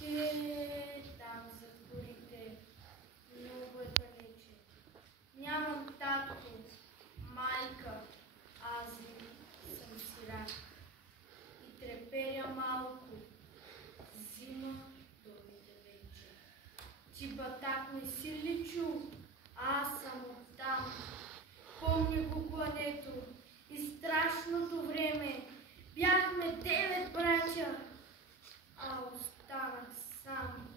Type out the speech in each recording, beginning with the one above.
Те там зад горите, много е далече. Нямам татко, майка, аз съм сирак. И треперя малко, зима дойде вече. Ти батак не си ли чул? Аз съм оттам. Помня го клането и страшното време. Бяхме 9 братя, а останах сам.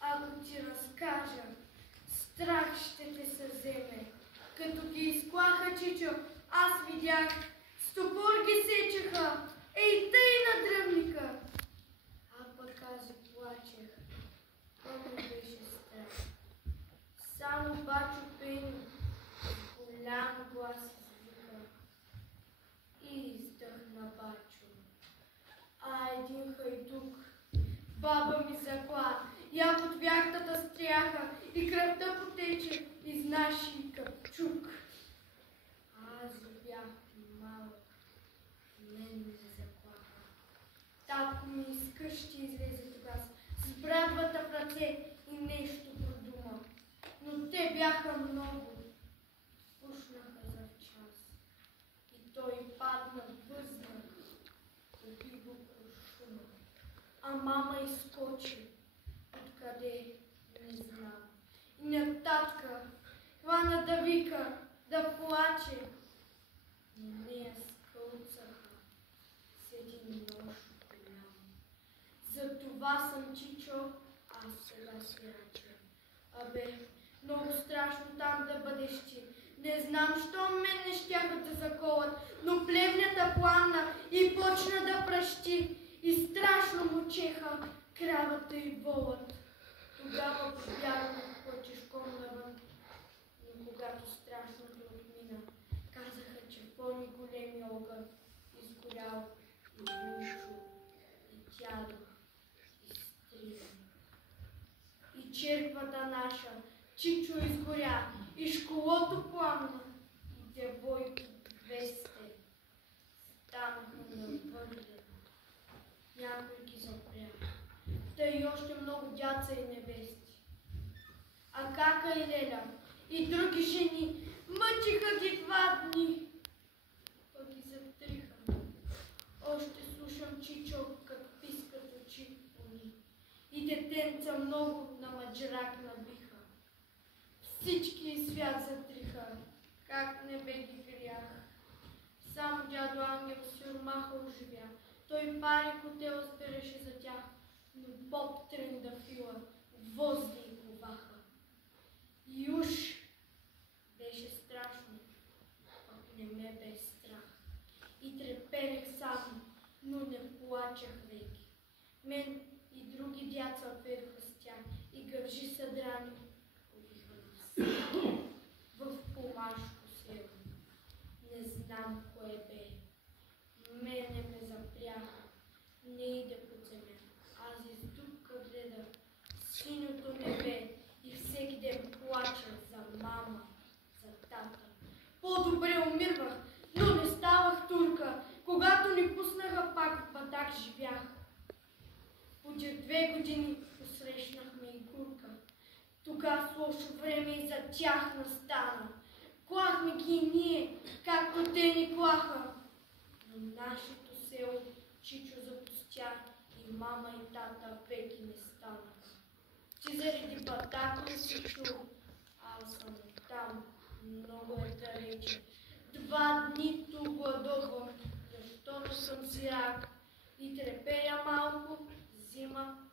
Ако ти разкажа, страх ще те се вземе. Като ги изклаха, чичо, аз видях, с топор ги сечеха, ей тъй на дръвника. А пък аз плачех, много беше страх. Само бачо Пеню с голям глас извика и издъхна бачо. А един хайдук, баба ми закла, я под вяхтата стряха и кръвта потече из нашия капчук. Аз бях малък, мен ми заклаха. Татко ми из къщи излезе тогава с брадвата в ръце и нещо продума. Но те бяха много. Пушнаха за час. И той падна възнак, уби го куршума. А мама изскочи. Откъде? Не знам. И на татка хвана да вика, да плаче. Но нея скълцаха с един нож голям. Затова съм чичо, аз сега сираче. Абе, много страшно там да бъдеш ти. Не знам, що мен не щяха да заколат, но плевнята пламна и почна да пращи. И страшно мучеха кравата и волът. Тогава побягнах пътешком навън. Но когато страшното отмина, казаха, че в пълни големи огън изгорял и Мишо, и дядо, и Стрина. И черквата наша, чичо изгоря, и школото пламна, и девойки 200 станаха на въглена. Някой ги запря. Та и още много дяца и невести. А кака и Леля, и други жени, мъчиха ги 2 дни. Пък ги затриха. Още слушам чичо, как пискат очи они. И детенца много на маджрак набиха. Всички свят затриха, как небе ги грях. Само дядо Ангел сюрмаха оживя. Той пари хотел сбереше за тях, но поп трендафила возли и коваха. И уж беше страшно, пък не ме бе страх. И треперех само, но не плачех веки. Мен и други дяца пееха с тях и гържи съдрани повиха на всеки в помашко село. Не знам кое бе. Мене ме запряха. Не иде под земя. Аз из дупка гледах синьото небе и всеки ден плачех за мама, за тата. По-добре умирвах, но не ставах турка. Когато ни пуснаха, пак в батак живях. Поди 2 години посрещнахме и Гурка. Тогава с лошо време и за тях настана. Клахме ги и ние, както те ни клаха. Но нашето село чичо запустя и мама и тата веки не станаха. Ти заради батак не си чул, аз съм там, много е далече. 2 дни ту гладувам, защото съм сирак и треперя малко, зима